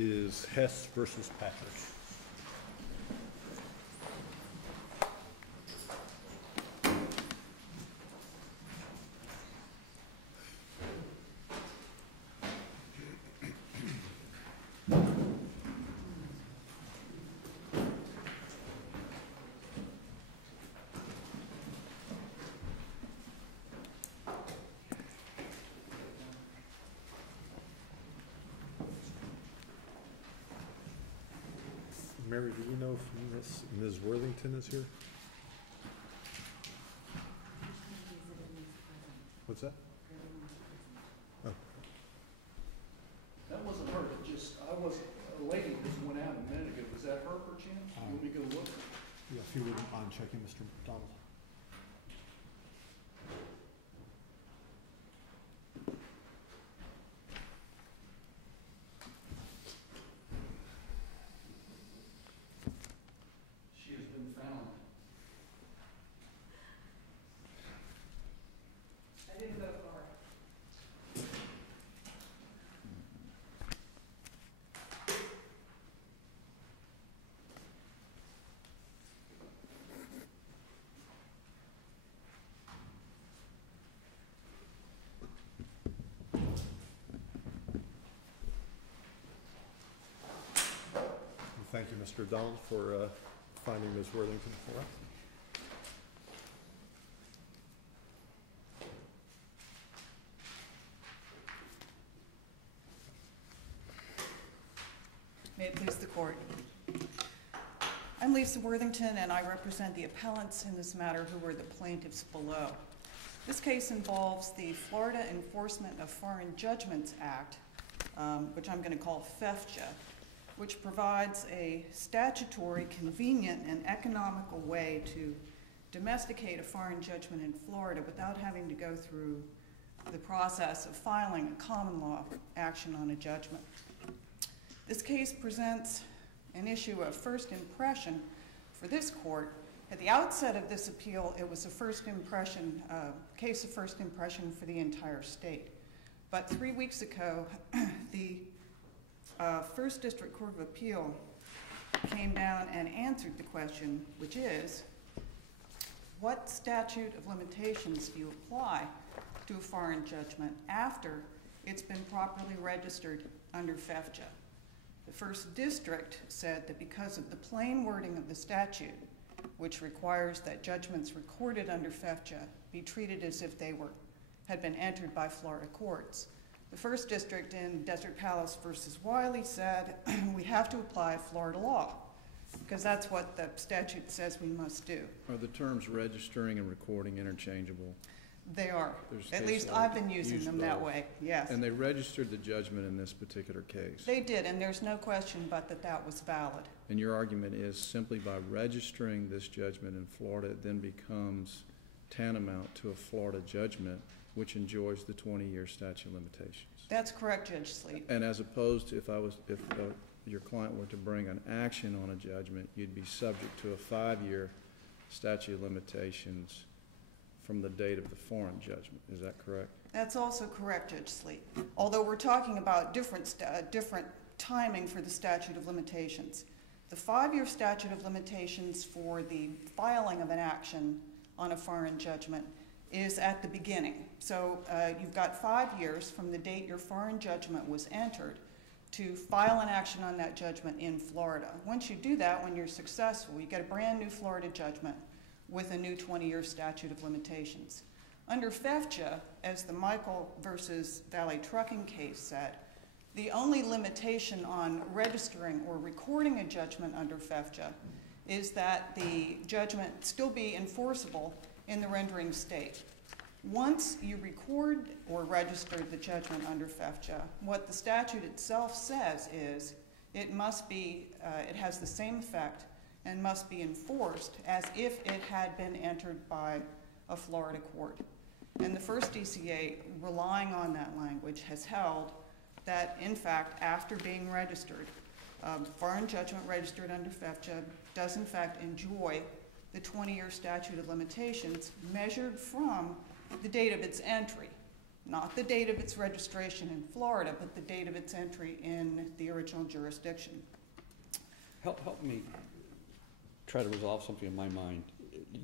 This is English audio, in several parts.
is Hess versus Packers. Mary, do you know if Ms. Worthington is here? What's that? Oh. That wasn't her, a lady just went out a minute ago. Was that her perchance? You want me to go look? Yeah, if you wouldn't mind checking, Mr. Donald. She has been found. I didn't vote for her. Thank you, Mr. Donald, for finding Ms. Worthington for us. May it please the court. I'm Lisa Worthington, and I represent the appellants in this matter who were the plaintiffs below. This case involves the Florida Enforcement of Foreign Judgments Act, which I'm going to call FEFJA, which provides a statutory, convenient, and economical way to domesticate a foreign judgment in Florida without having to go through the process of filing a common law action on a judgment. This case presents an issue of first impression for this court. At the outset of this appeal, it was a case of first impression for the entire state. But 3 weeks ago, the First District Court of Appeal came down and answered the question, which is, what statute of limitations do you apply to a foreign judgment after it's been properly registered under FEFJA? The First District said that because of the plain wording of the statute, which requires that judgments recorded under FEFJA be treated as if they had been entered by Florida courts, the First District in Desert Palace versus Wiley said we have to apply Florida law because that's what the statute says we must do. Are the terms registering and recording interchangeable? They are. At least I've been using them that way, yes. And they registered the judgment in this particular case? They did, and there's no question but that was valid. And your argument is simply by registering this judgment in Florida, it then becomes tantamount to a Florida judgment which enjoys the 20-year statute of limitations. That's correct, Judge Sleet. And as opposed to if your client were to bring an action on a judgment, you'd be subject to a 5-year statute of limitations from the date of the foreign judgment. Is that correct? That's also correct, Judge Sleet. Although we're talking about different timing for the statute of limitations. The 5-year statute of limitations for the filing of an action on a foreign judgment is at the beginning. So you've got 5 years from the date your foreign judgment was entered to file an action on that judgment in Florida. Once you do that, when you're successful, you get a brand new Florida judgment with a new 20-year statute of limitations. Under FEFJA, as the Michael versus Valley Trucking case said, the only limitation on registering or recording a judgment under FEFJA is that the judgment still be enforceable in the rendering state. Once you record or register the judgment under FEFJA, what the statute itself says is it has the same effect and must be enforced as if it had been entered by a Florida court. And the first DCA, relying on that language, has held that, in fact, after being registered, foreign judgment registered under FEFJA does, in fact, enjoy the 20-year statute of limitations measured from the date of its entry, not the date of its registration in Florida, but the date of its entry in the original jurisdiction. Help me try to resolve something in my mind.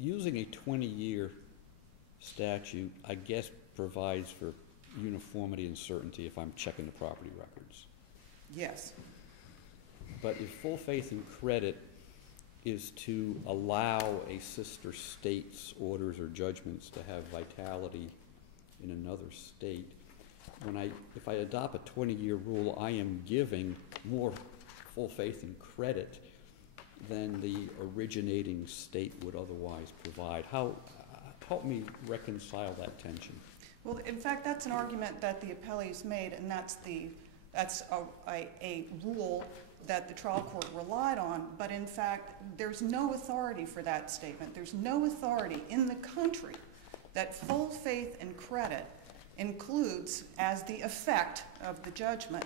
Using a 20-year statute, I guess, provides for uniformity and certainty if I'm checking the property records. Yes. But if full faith and credit is to allow a sister state's orders or judgments to have vitality in another state, if I adopt a 20-year rule, I am giving more full faith and credit than the originating state would otherwise provide. Help me reconcile that tension. Well, in fact, that's an argument that the appellees made, and that's a rule that the trial court relied on, but in fact, there's no authority for that statement. There's no authority in the country that full faith and credit includes as the effect of the judgment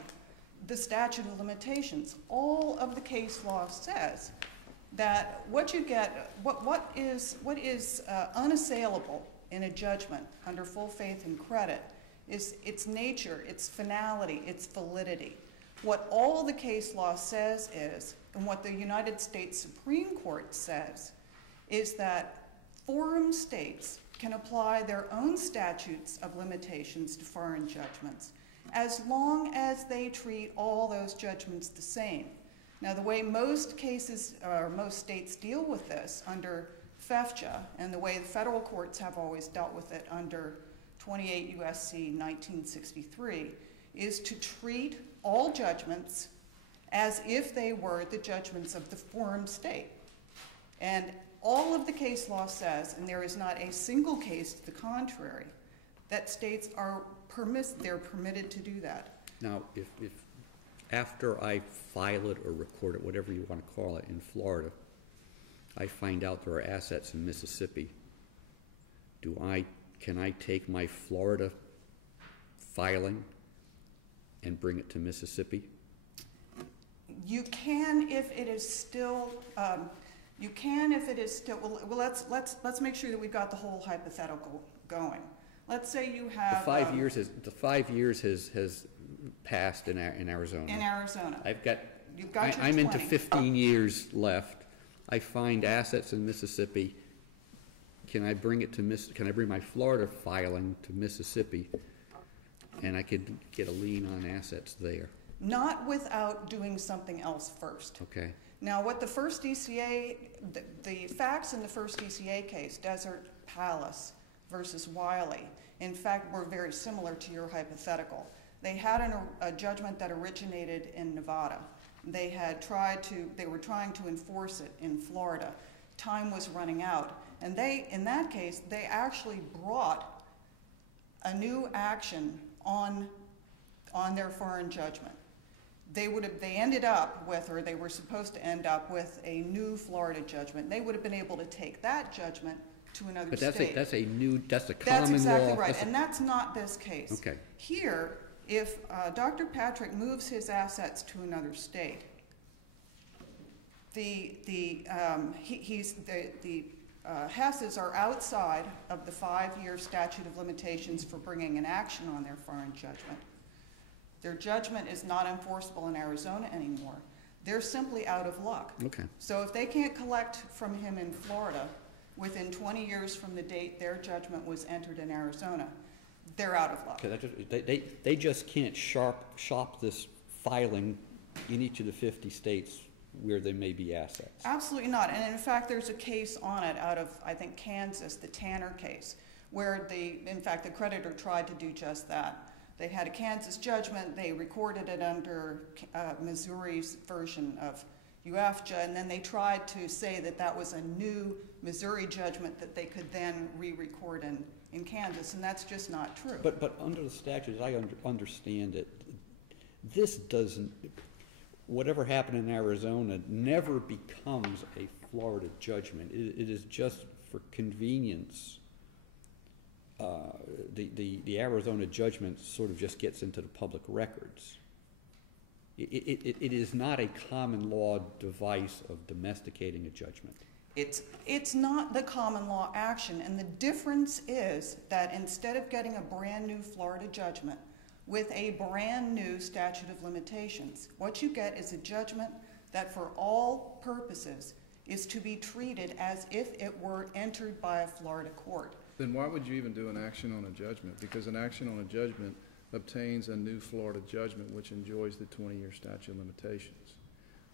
the statute of limitations. All of the case law says that what you get, what is unassailable in a judgment under full faith and credit is its nature, its finality, its validity. What all the case law says is, and what the United States Supreme Court says, is that forum states can apply their own statutes of limitations to foreign judgments as long as they treat all those judgments the same. Now, the way most cases, or most states deal with this under FEFJA, and the way the federal courts have always dealt with it under 28 U.S.C. 1963, is to treat all judgments as if they were the judgments of the forum state. And all of the case law says, and there is not a single case to the contrary, that states are they're permitted to do that. Now, if after I file it or record it, whatever you want to call it, in Florida, I find out there are assets in Mississippi, can I take my Florida filing and bring it to Mississippi? You can if it is still, well, let's make sure that we've got the whole hypothetical going. Let's say you have. The 5 years has passed in Arizona. In Arizona. I'm into 15 years left. I find assets in Mississippi. Can I bring my Florida filing to Mississippi, and I could get a lien on assets there? Not without doing something else first. Okay. Now, what the first DCA, the facts in the first DCA case, Desert Palace versus Wiley, in fact, were very similar to your hypothetical. They had a judgment that originated in Nevada. They were trying to enforce it in Florida. Time was running out. And in that case, they actually brought a new action on their foreign judgment. They ended up with, or they were supposed to end up with, a new Florida judgment. They would have been able to take that judgment to another state. That's a common law. That's exactly right, and that's not this case. Okay. Here, if Dr. Patrick moves his assets to another state, the Hesses are outside of the 5-year statute of limitations for bringing an action on their foreign judgment. Their judgment is not enforceable in Arizona anymore. They're simply out of luck. Okay. So if they can't collect from him in Florida within 20 years from the date their judgment was entered in Arizona, they're out of luck. Okay, they just can't shop this filing in each of the 50 states where there may be assets. Absolutely not. And in fact, there's a case on it out of, I think, Kansas, the Tanner case, where in fact, the creditor tried to do just that. They had a Kansas judgment, they recorded it under Missouri's version of UFJA, and then they tried to say that that was a new Missouri judgment that they could then re-record in Kansas, and that's just not true. But under the statute, as I understand it, this doesn't, whatever happened in Arizona never becomes a Florida judgment. It is just for convenience. The Arizona judgment sort of just gets into the public records. It is not a common law device of domesticating a judgment. It's not the common law action, and the difference is that instead of getting a brand new Florida judgment with a brand new statute of limitations, what you get is a judgment that for all purposes is to be treated as if it were entered by a Florida court. Then why would you even do an action on a judgment? Because an action on a judgment obtains a new Florida judgment which enjoys the 20-year statute of limitations.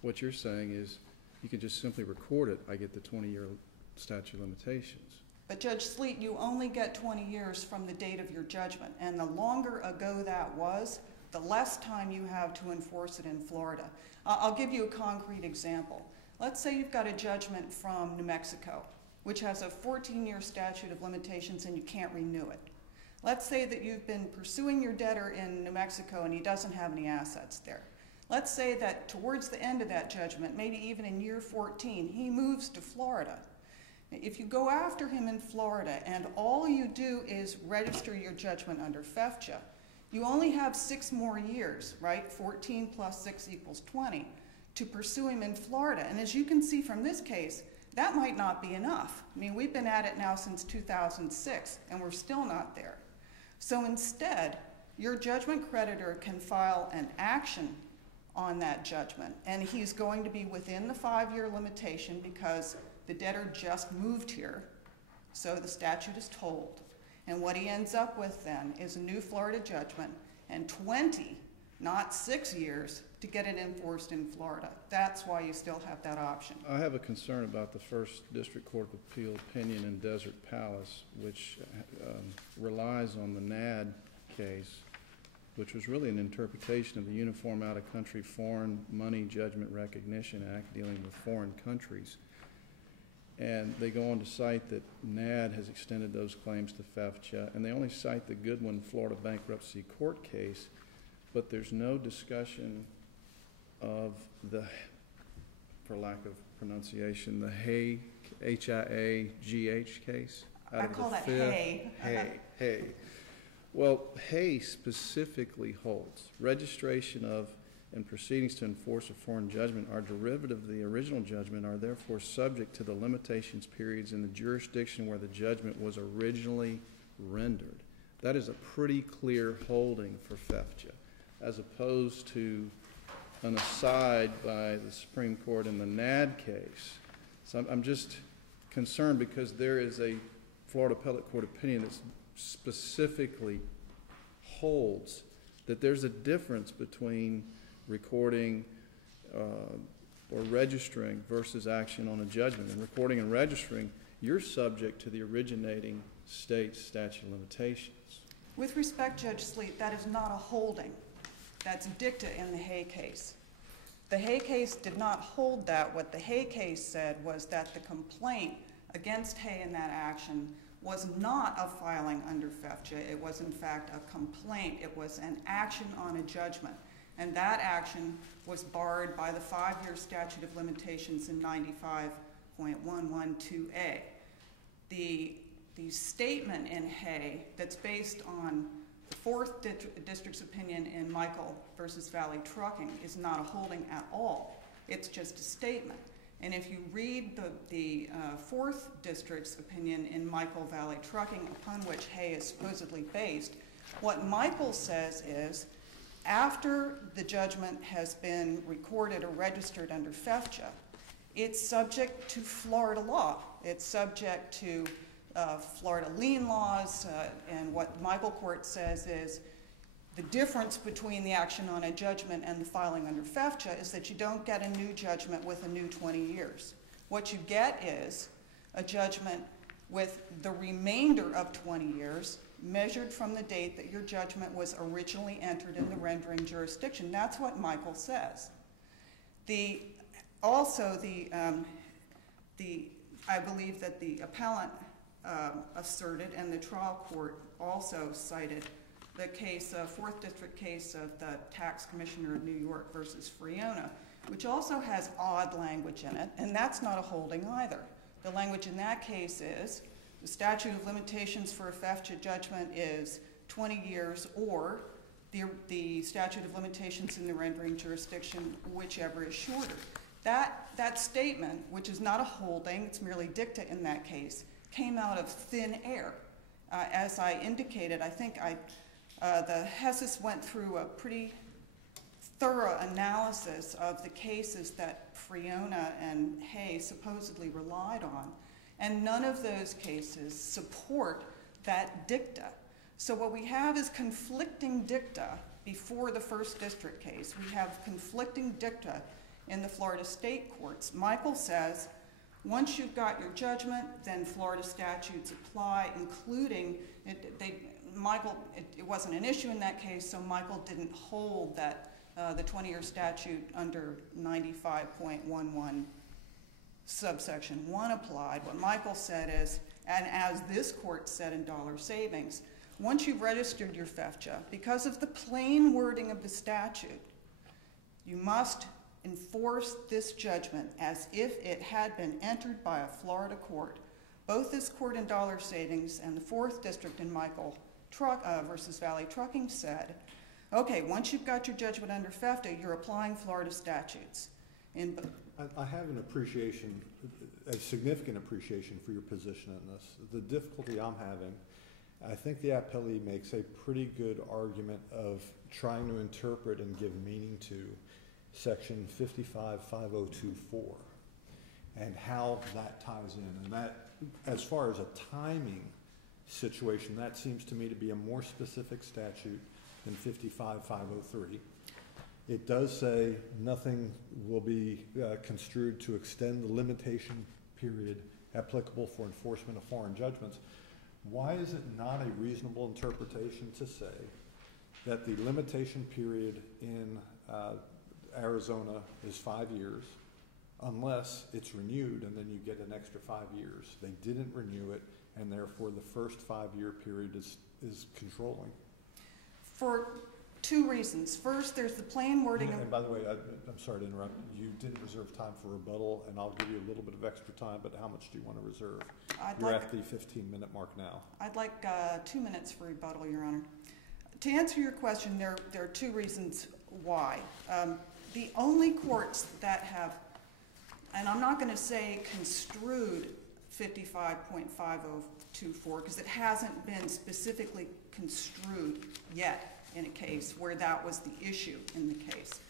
What you're saying is you can just simply record it, I get the 20-year statute of limitations. But Judge Sleet, you only get 20 years from the date of your judgment, and the longer ago that was, the less time you have to enforce it in Florida. I'll give you a concrete example. Let's say you've got a judgment from New Mexico, which has a 14-year statute of limitations and you can't renew it. Let's say that you've been pursuing your debtor in New Mexico and he doesn't have any assets there. Let's say that towards the end of that judgment, maybe even in year 14, he moves to Florida. If you go after him in Florida and all you do is register your judgment under FEFJA, you only have 6 more years, right? 14 plus 6 equals 20 to pursue him in Florida. And as you can see from this case, that might not be enough. I mean, we've been at it now since 2006 and we're still not there. So instead, your judgment creditor can file an action on that judgment, and he's going to be within the 5-year limitation because the debtor just moved here, so the statute is told. And what he ends up with then is a new Florida judgment and 20, not 6 years, to get it enforced in Florida. That's why you still have that option. I have a concern about the First District Court of Appeal opinion in Desert Palace, which relies on the NAD case, which was really an interpretation of the Uniform Out-of-Country Foreign Money Judgment Recognition Act dealing with foreign countries. And they go on to cite that NAD has extended those claims to FEFJA, and they only cite the Goodwin Florida Bankruptcy Court case, but there's no discussion of the, for lack of pronunciation, the Hay, H-I-A-G-H case. I call that Hay. Hay. Well, Hay specifically holds registration of and proceedings to enforce a foreign judgment are derivative of the original judgment, are therefore subject to the limitations periods in the jurisdiction where the judgment was originally rendered. That is a pretty clear holding for FEFJA, as opposed to an aside by the Supreme Court in the NAD case. So I'm just concerned because there is a Florida Appellate Court opinion that specifically holds that there's a difference between recording or registering versus action on a judgment. And recording and registering, you're subject to the originating state's statute of limitations. With respect, Judge Sleet, that is not a holding. That's dicta in the Hay case. The Hay case did not hold that. What the Hay case said was that the complaint against Hay in that action was not a filing under FEFJA. It was, in fact, a complaint. It was an action on a judgment. And that action was barred by the 5-year statute of limitations in 95.112A. The statement in Hay that's based on the 4th District's opinion in Michael versus Valley Trucking is not a holding at all. It's just a statement. And if you read the 4th District's opinion in Michael Valley Trucking, upon which Hay is supposedly based, what Michael says is, after the judgment has been recorded or registered under FEFJA, it's subject to Florida law. It's subject to Florida lien laws, and what Michael Court says is the difference between the action on a judgment and the filing under FEFJA is that you don't get a new judgment with a new 20 years. What you get is a judgment with the remainder of 20 years measured from the date that your judgment was originally entered in the rendering jurisdiction. That's what Michael says. I believe that the appellant asserted, and the trial court also cited, the case, 4th District case of the Tax Commissioner of New York versus Friona, which also has odd language in it, and that's not a holding either. The language in that case is the statute of limitations for a FEFJA judgment is 20 years or the statute of limitations in the rendering jurisdiction, whichever is shorter. That statement, which is not a holding, it's merely dicta in that case, came out of thin air. As I indicated, I think the Hesses went through a pretty thorough analysis of the cases that Friona and Hay supposedly relied on, and none of those cases support that dicta. So what we have is conflicting dicta before the First District case. We have conflicting dicta in the Florida state courts. Michael says, once you've got your judgment, then Florida statutes apply, including, it wasn't an issue in that case, so Michael didn't hold that the 20-year statute under 95.11 subsection 1 applied. What Michael said is, and as this court said in Dollar Savings, once you've registered your FEFJA, because of the plain wording of the statute, you must enforce this judgment as if it had been entered by a Florida court. Both this court in Dollar Savings and the 4th District in Michael versus Valley Trucking said, okay, once you've got your judgment under FEFJA, you're applying Florida statutes. I have an appreciation, a significant appreciation for your position on this. The difficulty I'm having, I think the appellee makes a pretty good argument of trying to interpret and give meaning to Section 555024 and how that ties in. And that, as far as a timing situation, that seems to me to be a more specific statute than 55503. It does say nothing will be construed to extend the limitation period applicable for enforcement of foreign judgments. Why is it not a reasonable interpretation to say that the limitation period in Arizona is 5 years unless it's renewed, and then you get an extra 5 years? They didn't renew it, and therefore the first 5-year period is controlling. For two reasons. First, there's the plain wording of... And by the way, I'm sorry to interrupt. You didn't reserve time for rebuttal, and I'll give you a little bit of extra time, but how much do you want to reserve? You're at the 15-minute mark now. I'd like 2 minutes for rebuttal, Your Honor. To answer your question, there are two reasons why. The only courts that have, and I'm not going to say construed 55.5024 because it hasn't been specifically construed yet in a case where that was the issue in the case.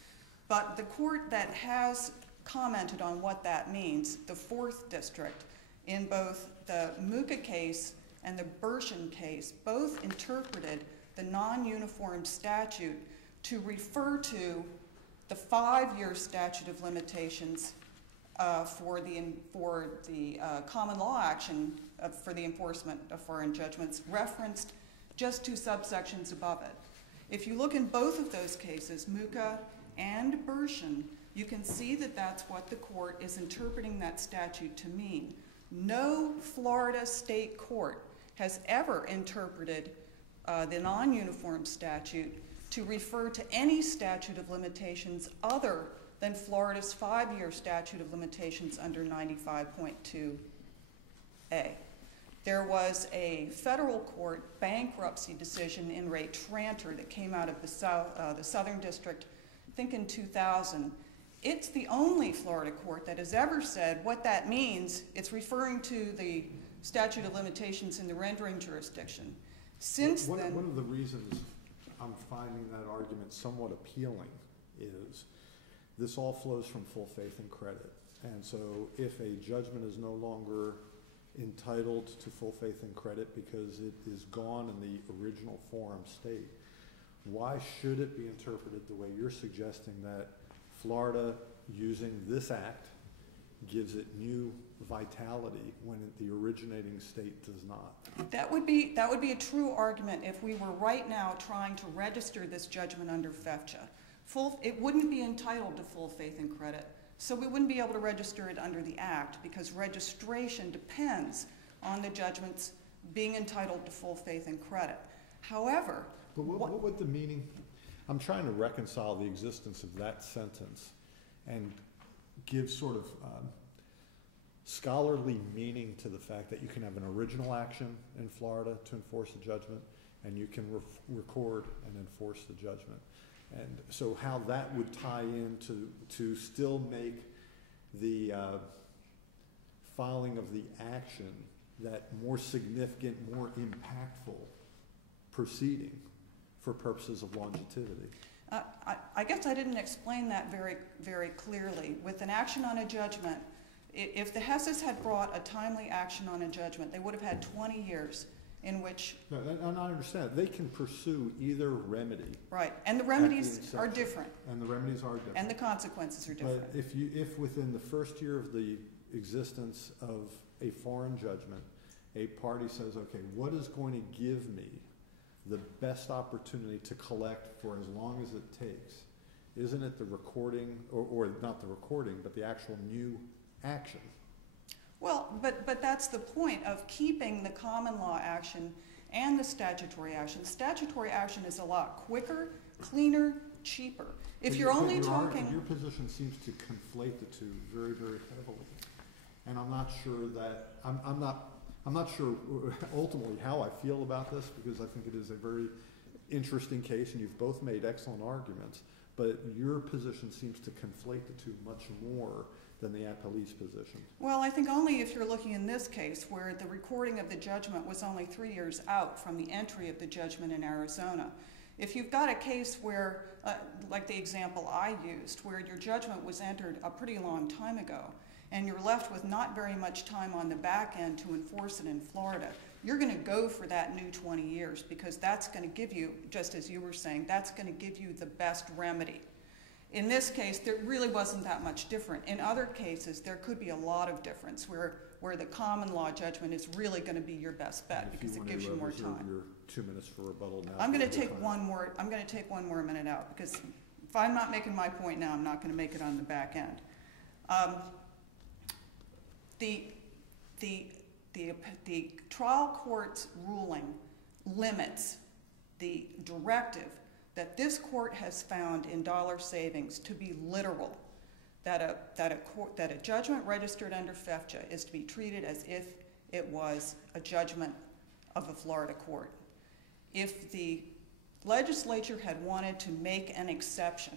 But the court that has commented on what that means, the 4th District, in both the Muka case and the Bershin case, both interpreted the non-uniform statute to refer to the 5-year statute of limitations for the common law action for the enforcement of foreign judgments, referenced just 2 subsections above it. If you look in both of those cases, Muka and Bershin, you can see that that's what the court is interpreting that statute to mean. No Florida state court has ever interpreted the non-uniform statute to refer to any statute of limitations other than Florida's 5-year statute of limitations under 95.2A. There was a federal court bankruptcy decision in Ray Tranter that came out of the Southern District, I think in 2000. It's the only Florida court that has ever said what that means. It's referring to the statute of limitations in the rendering jurisdiction. Since then... One of the reasons I'm finding that argument somewhat appealing is this all flows from full faith and credit. And so if a judgment is no longer entitled to full faith and credit because it is gone in the original forum state, why should it be interpreted the way you're suggesting that Florida, using this act, gives it new vitality when the originating state does not? That would be a true argument if we were right now trying to register this judgment under FEFJA. It wouldn't be entitled to full faith and credit, so we wouldn't be able to register it under the act because registration depends on the judgments being entitled to full faith and credit. However... But what would the meaning... I'm trying to reconcile the existence of that sentence and give sort of scholarly meaning to the fact that you can have an original action in Florida to enforce a judgment and you can record and enforce the judgment. And so how that would tie in to still make the filing of the action that more significant, more impactful proceeding for purposes of longevity. I guess I didn't explain that very, very clearly. With an action on a judgment, if the Hesses had brought a timely action on a judgment, they would have had 20 years in which... No, and I understand. They can pursue either remedy. Right, and the remedies are different. And the remedies are different. And the consequences are different. But if within the first year of the existence of a foreign judgment, a party says, okay, what is going to give me the best opportunity to collect for as long as it takes? Isn't it the recording, or not the recording, but the actual new action? Well, but that's the point of keeping the common law action and the statutory action. Statutory action is a lot quicker, cleaner, cheaper. If you're only talking... Your position seems to conflate the two very, very heavily. And I'm not sure that, I'm not sure ultimately how I feel about this, because I think it is a very interesting case, and you've both made excellent arguments, but your position seems to conflate the two much more than the appellee's position. Well, I think only if you're looking in this case where the recording of the judgment was only 3 years out from the entry of the judgment in Arizona. If you've got a case where, like the example I used, where your judgment was entered a pretty long time ago, and you're left with not very much time on the back end to enforce it in Florida, you're going to go for that new 20 years because that's going to give you, just as you were saying, that's going to give you the best remedy. In this case, there really wasn't that much different. In other cases, there could be a lot of difference where the common law judgment is really going to be your best bet because it gives you more time. Your 2 minutes for rebuttal now. I'm going to take one more minute out because if I'm not making my point now, I'm not going to make it on the back end. The trial court's ruling limits the directive that this court has found in dollar savings to be literal, that a judgment registered under FEFJA is to be treated as if it was a judgment of a Florida court. If the legislature had wanted to make an exception,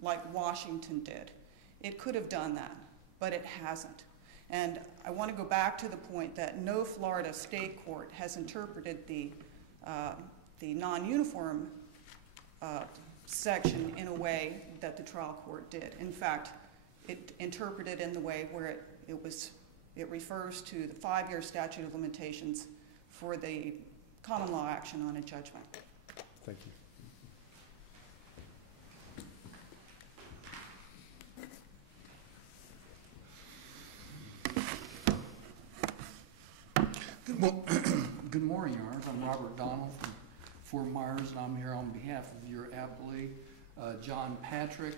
like Washington did, it could have done that, but it hasn't. And I want to go back to the point that no Florida state court has interpreted the non-uniform section in a way that the trial court did. In fact, it interpreted in the way where it refers to the 5-year statute of limitations for the common law action on a judgment. Thank you. Good morning, Your Honors. I'm Robert Donald from Fort Myers, and I'm here on behalf of your appellee, John Patrick.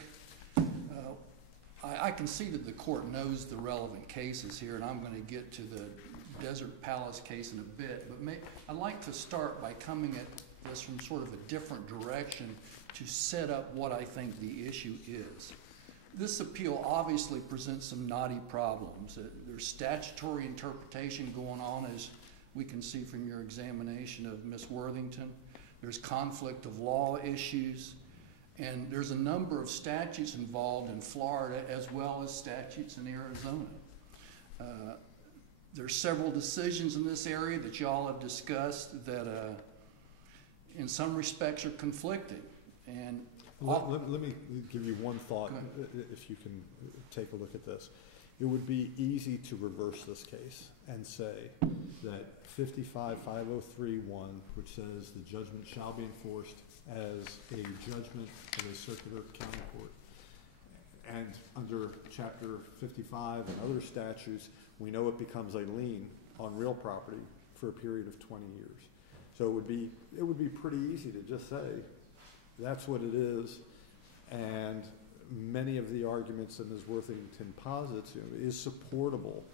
I can see that the court knows the relevant cases here, and I'm going to get to the Desert Palace case in a bit, but I'd like to start by coming at this from sort of a different direction to set up what I think the issue is. This appeal obviously presents some knotty problems. There's statutory interpretation going on, as we can see from your examination of Ms. Worthington. There's conflict of law issues, and there's a number of statutes involved in Florida as well as statutes in Arizona. There's several decisions in this area that y'all have discussed that in some respects are conflicting. And let me give you one thought, if you can take a look at this. It would be easy to reverse this case and say that 55-503-1, which says the judgment shall be enforced as a judgment of a circular county court. And under Chapter 55 and other statutes, we know it becomes a lien on real property for a period of 20 years. So it would be pretty easy to just say, that's what it is, and many of the arguments that Ms. Worthington posits is supportable.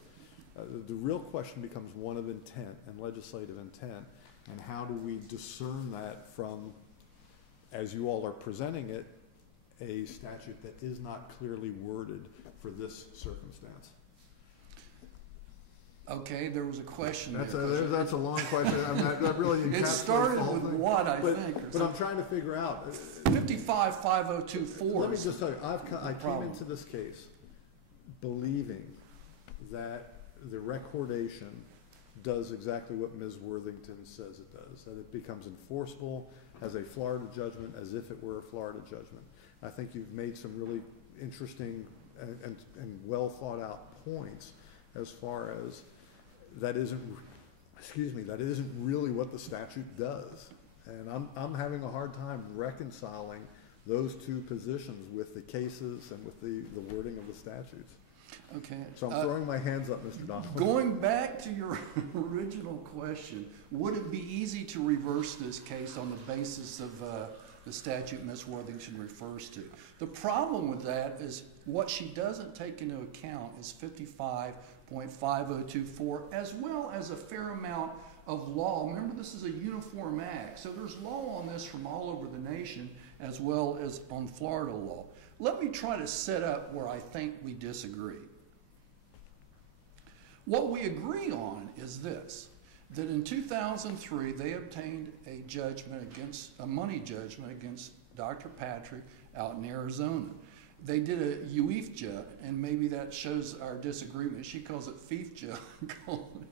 The real question becomes one of intent and legislative intent, and how do we discern that from, as you all are presenting it, a statute that is not clearly worded for this circumstance? Okay, there was a question That's there. that's a long question. I mean, that really encapsulates It started the whole with thing. what, I But think. I'm trying to figure out. 55-5024. Let me just tell you, I came problem. into this case believing that the recordation does exactly what Ms. Worthington says it does, that it becomes enforceable as a Florida judgment, as if it were a Florida judgment. I think you've made some really interesting and well thought out points as far as that isn't really what the statute does. And I'm having a hard time reconciling those two positions with the cases and with the wording of the statutes. Okay. So I'm throwing my hands up, Mr. Donovan. Going back to your original question, would it be easy to reverse this case on the basis of the statute Ms. Worthington refers to? The problem with that is what she doesn't take into account is 55.5024, as well as a fair amount of law. Remember, this is a uniform act, so there's law on this from all over the nation, as well as on Florida law. Let me try to set up where I think we disagree. What we agree on is this, that in 2003 they obtained a money judgment against Dr. Patrick out in Arizona. They did a UEFJA, and maybe that shows our disagreement. She calls it FIFJA, I call it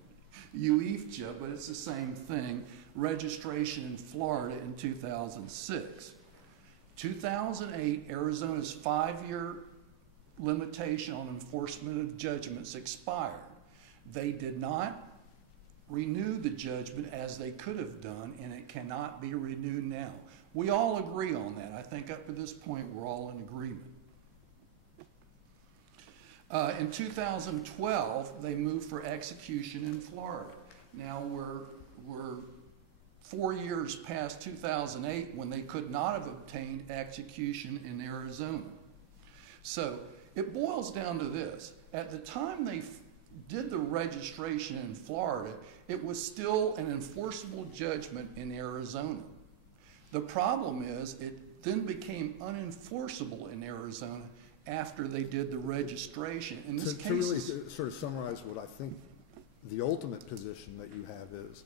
UEFJA, but it's the same thing. Registration in Florida in 2006. 2008, Arizona's 5-year limitation on enforcement of judgments expired. They did not renew the judgment as they could have done, and it cannot be renewed now. We all agree on that. I think up to this point we're all in agreement. In 2012, they moved for execution in Florida. Now we're 4 years past 2008 when they could not have obtained execution in Arizona. So it boils down to this. At the time they did the registration in Florida, it was still an enforceable judgment in Arizona. The problem is it then became unenforceable in Arizona after they did the registration. In this case, to really sort of summarize what I think the ultimate position that you have is,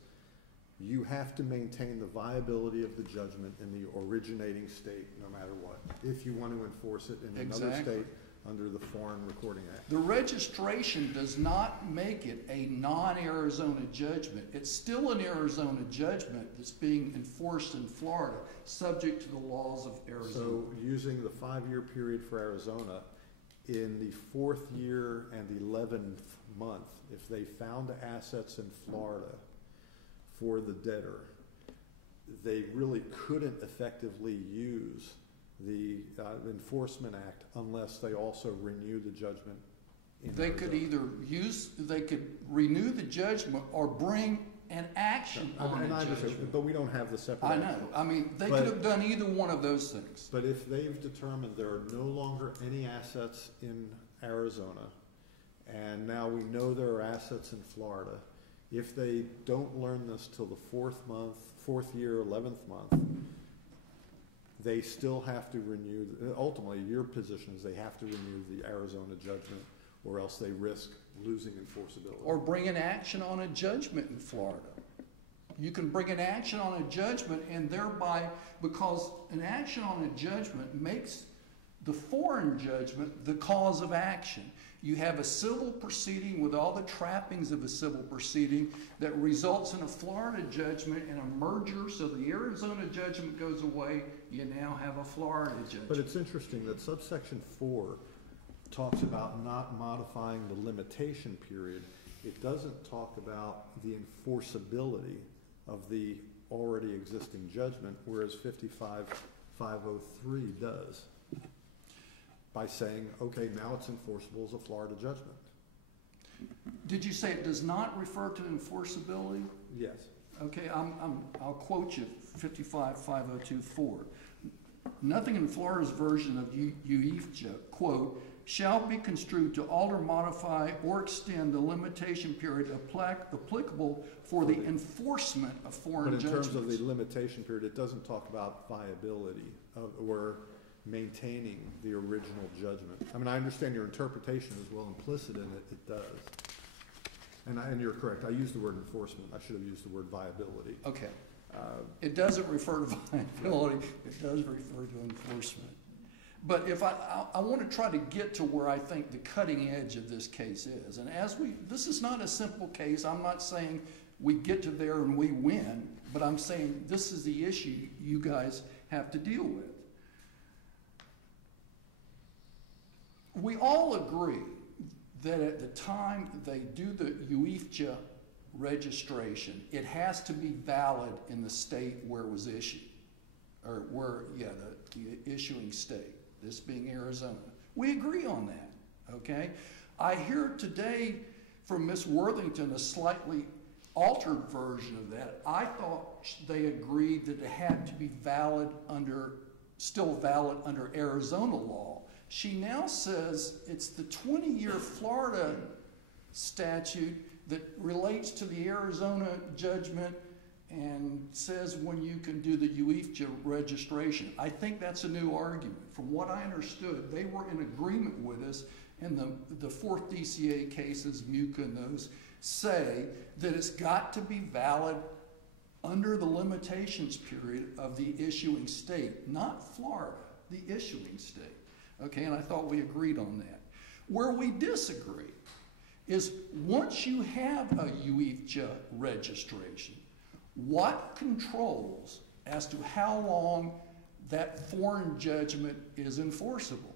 you have to maintain the viability of the judgment in the originating state no matter what, if you want to enforce it in another state under the Foreign Recording Act. The registration does not make it a non-Arizona judgment. It's still an Arizona judgment that's being enforced in Florida, subject to the laws of Arizona. So using the 5-year period for Arizona, in the 4th year and 11th month, if they found assets in Florida for the debtor, they really couldn't effectively use the Enforcement Act unless they also renew the judgment in They Arizona. they could renew the judgment or bring an action on the judgment. But we don't have the separate. I know. I mean, they could have done either one of those things. But if they've determined there are no longer any assets in Arizona, and now we know there are assets in Florida, if they don't learn this till the 4th year, 11th month, they still have to renew, ultimately your position is they have to renew the Arizona judgment, or else they risk losing enforceability. Or bring an action on a judgment in Florida. You can bring an action on a judgment, and thereby, because an action on a judgment makes the foreign judgment the cause of action. You have a civil proceeding with all the trappings of a civil proceeding that results in a Florida judgment and a merger, so the Arizona judgment goes away, you now have a Florida judgment. But it's interesting that subsection 4 talks about not modifying the limitation period. It doesn't talk about the enforceability of the already existing judgment, whereas 55.503 does, by saying, okay, now it's enforceable as a Florida judgment. Did you say it does not refer to enforceability? Yes. Okay, I'll quote you 55.5024. Nothing in Florida's version of UEFJA, quote, shall be construed to alter, modify, or extend the limitation period applicable for the enforcement of foreign judgments. But in terms of the limitation period, it doesn't talk about viability or maintaining the original judgment. I mean, I understand your interpretation is well implicit in it. It does. And you're correct. I used the word enforcement. I should have used the word viability. Okay. It doesn't refer to viability. It does refer to enforcement. But if I want to try to get to where I think the cutting edge of this case is. And this is not a simple case. I'm not saying we get to there and we win, but I'm saying this is the issue you guys have to deal with. We all agree that at the time they do the UIFJA registration, it has to be valid in the state where it was issued, or the issuing state, this being Arizona. We agree on that, okay? I hear today from Ms. Worthington a slightly altered version of that. I thought they agreed that it had to be still valid under Arizona law. She now says it's the 20-year Florida statute that relates to the Arizona judgment and says when you can do the UIFJA registration. I think that's a new argument. From what I understood, they were in agreement with us, and the fourth DCA cases, MUCA and those, say that it's got to be valid under the limitations period of the issuing state, not Florida, the issuing state. Okay, and I thought we agreed on that. Where we disagree is once you have a UIFJA registration, what controls as to how long that foreign judgment is enforceable?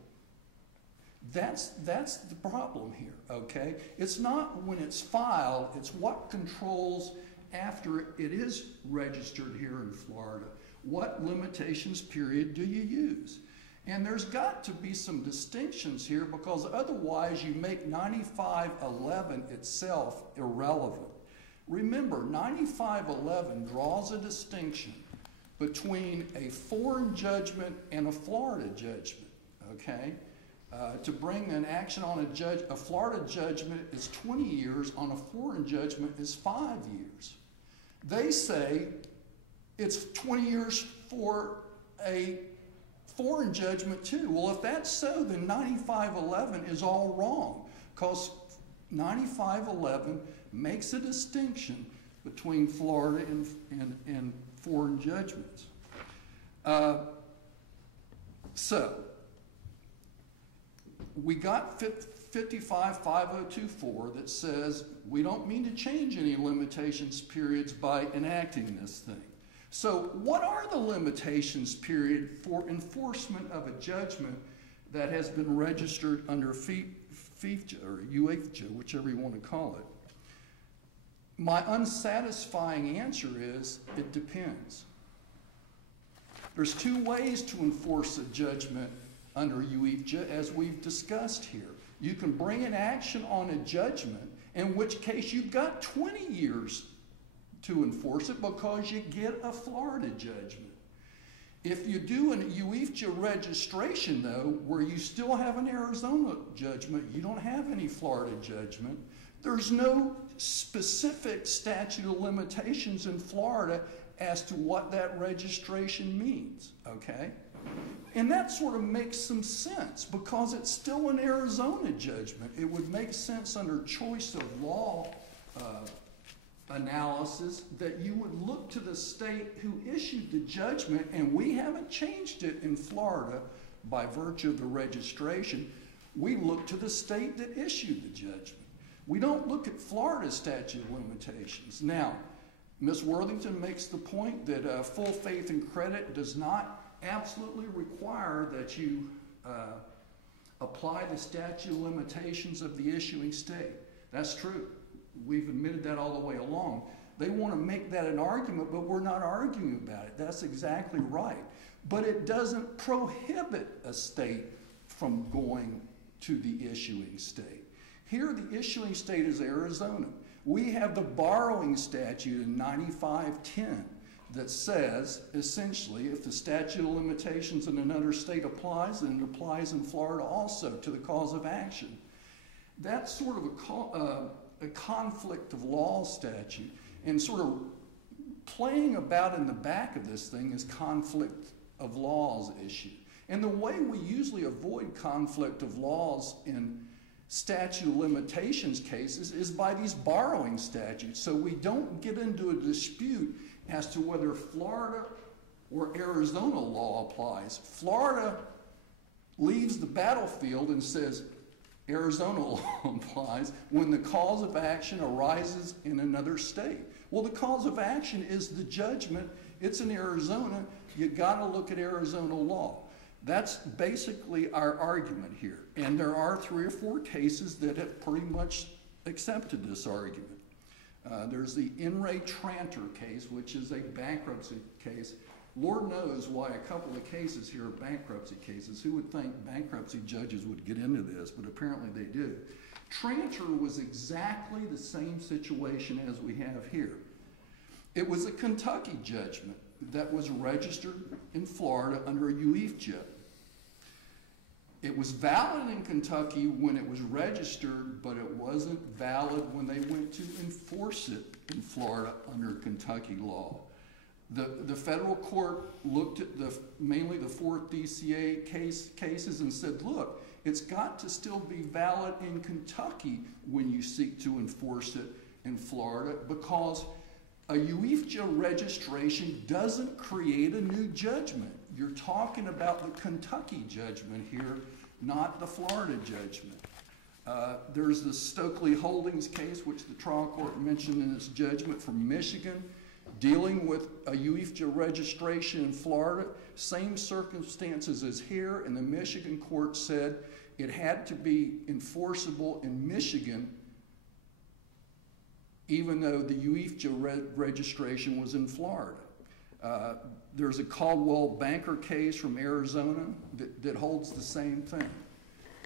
That's the problem here, okay? It's not when it's filed, it's what controls after it is registered here in Florida. What limitations period do you use? And there's got to be some distinctions here, because otherwise you make 9511 itself irrelevant. Remember, 9511 draws a distinction between a foreign judgment and a Florida judgment, okay? To bring an action on a Florida judgment is 20 years, on a foreign judgment is 5 years. They say it's 20 years for a foreign judgment too. Well, if that's so, then 9511 is all wrong, because 9511 makes a distinction between Florida and foreign judgments. So we got 555024 that says we don't mean to change any limitations periods by enacting this thing. So what are the limitations period for enforcement of a judgment that has been registered under FIFJA or UIFJA, whichever you want to call it? My unsatisfying answer is it depends. There's two ways to enforce a judgment under UIFJA, as we've discussed here. You can bring an action on a judgment, in which case you've got 20 years to enforce it because you get a Florida judgment. If you do a UIFJA registration, though, where you still have an Arizona judgment, you don't have any Florida judgment, there's no specific statute of limitations in Florida as to what that registration means, okay? And that sort of makes some sense because it's still an Arizona judgment. It would make sense under choice of law analysis that you would look to the state who issued the judgment, and we haven't changed it in Florida by virtue of the registration. We look to the state that issued the judgment. We don't look at Florida's statute of limitations. Now, Ms. Worthington makes the point that full faith and credit does not absolutely require that you apply the statute of limitations of the issuing state. That's true. We've admitted that all the way along. They want to make that an argument, but we're not arguing about it. That's exactly right. But it doesn't prohibit a state from going to the issuing state. Here, the issuing state is Arizona. We have the borrowing statute in 9510 that says, essentially, if the statute of limitations in another state applies, then it applies in Florida also to the cause of action. That's sort of a conflict of law statute, and sort of playing about in the back of this thing is conflict of laws issue. And the way we usually avoid conflict of laws in statute of limitations cases is by these borrowing statutes. So we don't get into a dispute as to whether Florida or Arizona law applies. Florida leaves the battlefield and says Arizona law applies when the cause of action arises in another state. Well, the cause of action is the judgment. It's in Arizona. You got to look at Arizona law. That's basically our argument here. And there are 3 or 4 cases that have pretty much accepted this argument. There's the In re Tranter case, which is a bankruptcy case. Lord knows why a couple of cases here are bankruptcy cases. Who would think bankruptcy judges would get into this? But apparently they do. Tranter was exactly the same situation as we have here. It was a Kentucky judgment that was registered in Florida under a UEFJA. It was valid in Kentucky when it was registered, but it wasn't valid when they went to enforce it in Florida under Kentucky law. The federal court looked at mainly the 4th DCA cases and said, look, it's got to still be valid in Kentucky when you seek to enforce it in Florida, because a UEFJA registration doesn't create a new judgment. You're talking about the Kentucky judgment here, not the Florida judgment. There's the Stokely Holdings case, which the trial court mentioned in its judgment from Michigan, dealing with a UEFJA registration in Florida, same circumstances as here, and the Michigan court said it had to be enforceable in Michigan even though the UEFJA registration was in Florida. There's a Caldwell Banker case from Arizona that holds the same thing.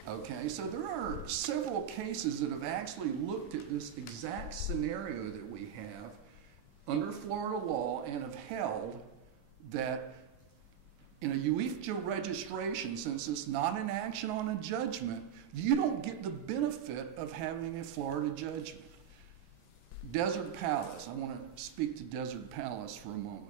Okay, so there are several cases that have actually looked at this exact scenario that we have under Florida law and have held that in a UEFJA registration, since it's not an action on a judgment, you don't get the benefit of having a Florida judgment. Desert Palace. I want to speak to Desert Palace for a moment.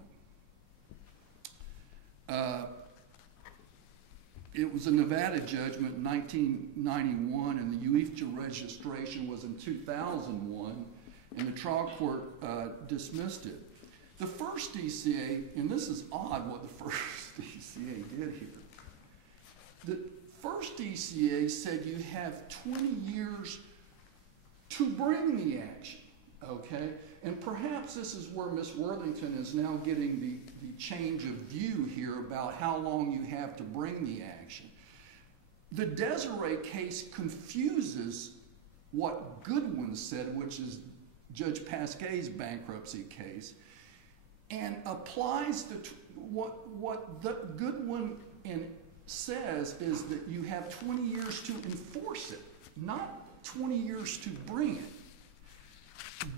It was a Nevada judgment in 1991, and the UEFJA registration was in 2001, and the trial court dismissed it. The first DCA, and this is odd what the first DCA did here. The first DCA said you have 20 years to bring the action. Okay, and perhaps this is where Ms. Worthington is now getting the change of view here about how long you have to bring the action. The Desiree case confuses what Goodwin said, which is Judge Pasquet's bankruptcy case, and applies what the Goodwin says is that you have 20 years to enforce it, not 20 years to bring it.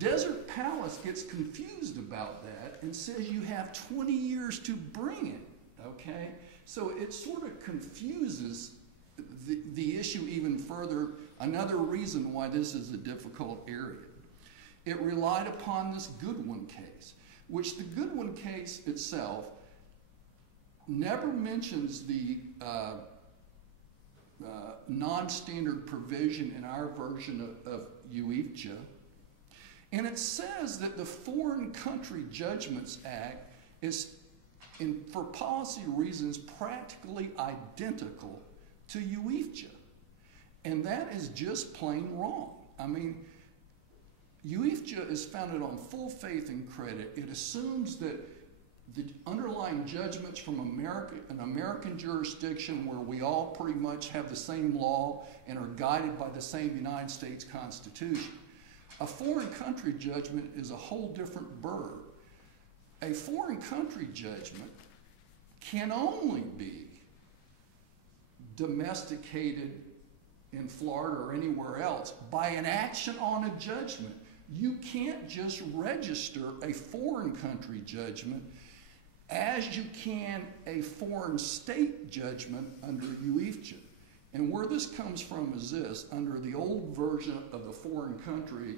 Desert Palace gets confused about that and says you have 20 years to bring it, okay? So it sort of confuses the issue even further, another reason why this is a difficult area. It relied upon this Goodwin case, which the Goodwin case itself never mentions the non-standard provision in our version of UEFJA. And it says that the Foreign Country Judgments Act is, for policy reasons, practically identical to UEFJA. And that is just plain wrong. I mean, UEFJA is founded on full faith and credit. It assumes that the underlying judgments from an American jurisdiction where we all pretty much have the same law and are guided by the same United States Constitution. A foreign country judgment is a whole different bird. A foreign country judgment can only be domesticated in Florida or anywhere else by an action on a judgment. You can't just register a foreign country judgment as you can a foreign state judgment under UEFJA. And where this comes from is this: under the old version of the Foreign Country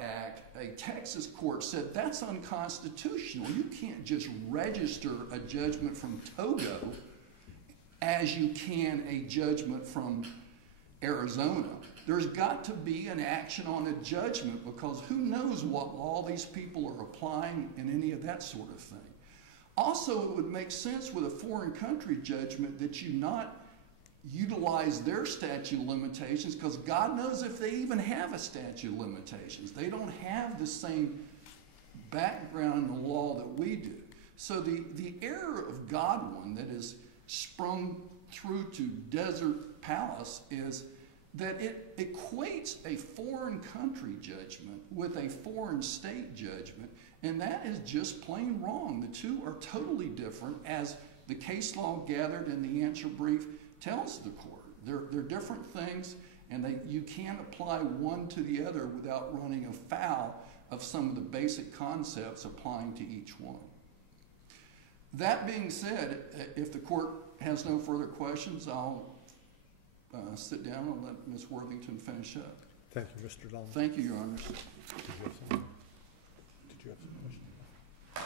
Act, a Texas court said that's unconstitutional. You can't just register a judgment from Togo as you can a judgment from Arizona. There's got to be an action on a judgment, because who knows what law these people are applying and any of that sort of thing. Also, it would make sense with a foreign country judgment that you not utilize their statute of limitations, because God knows if they even have a statute of limitations. They don't have the same background in the law that we do. So the error of Godwin that is sprung through to Desert Palace is that it equates a foreign country judgment with a foreign state judgment, and that is just plain wrong. The two are totally different, as the case law gathered in the answer brief tells the court. They're different things, and you can't apply one to the other without running afoul of some of the basic concepts applying to each one. That being said, if the court has no further questions, I'll sit down and let Ms. Worthington finish up. Thank you, Mr. Dolan. Thank you, Your Honors. Did you have some questions? Do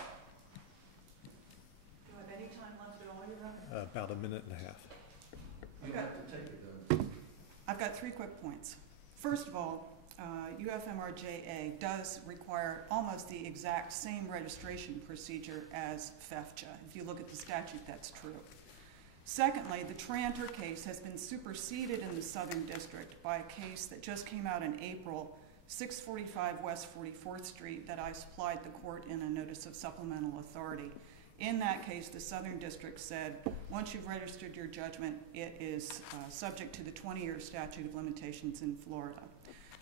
I have any time left at all, Your Honor? About a minute and a half. You have to take it, though. I've got 3 quick points. First of all, UFMRJA does require almost the exact same registration procedure as FEFCHA. If you look at the statute, that's true. Secondly, the Tranter case has been superseded in the Southern District by a case that just came out in April, 645 West 44th Street, that I supplied the court in a notice of supplemental authority. In that case, the Southern District said, once you've registered your judgment, it is subject to the 20-year statute of limitations in Florida.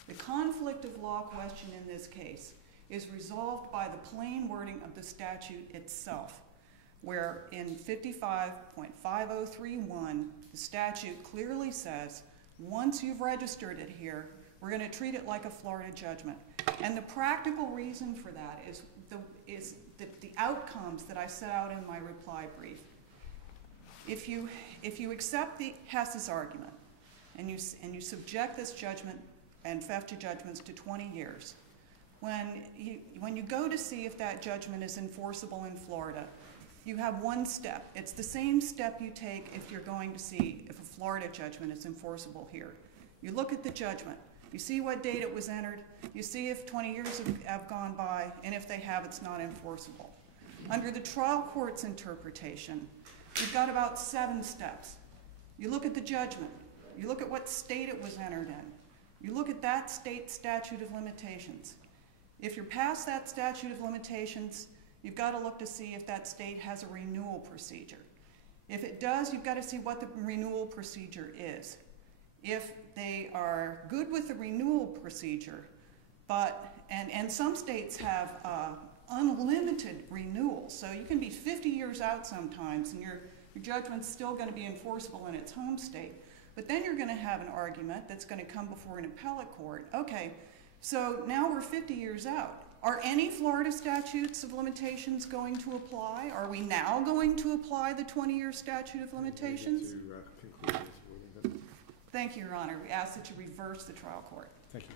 The conflict of law question in this case is resolved by the plain wording of the statute itself, where in 55.5031, the statute clearly says, once you've registered it here, we're going to treat it like a Florida judgment. And the practical reason for that is the outcomes that I set out in my reply brief. If you accept the Hess's argument and you subject this judgment and FEFCHA judgments to 20 years, when you go to see if that judgment is enforceable in Florida, you have one step. It's the same step you take if you're going to see if a Florida judgment is enforceable here. You look at the judgment. You see what date it was entered. You see if 20 years have gone by, and if they have, it's not enforceable. Under the trial court's interpretation, you've got about 7 steps. You look at the judgment. You look at what state it was entered in. You look at that state statute of limitations. If you're past that statute of limitations, you've got to look to see if that state has a renewal procedure. If it does, you've got to see what the renewal procedure is. If they are good with the renewal procedure, and some states have unlimited renewals, so you can be 50 years out sometimes and your judgment's still going to be enforceable in its home state, but then you're going to have an argument that's going to come before an appellate court. Okay, so now we're 50 years out. Are any Florida statutes of limitations going to apply? Are we now going to apply the 20-year statute of limitations? To conclude this, Thank you, Your Honor. We ask that you reverse the trial court. Thank you.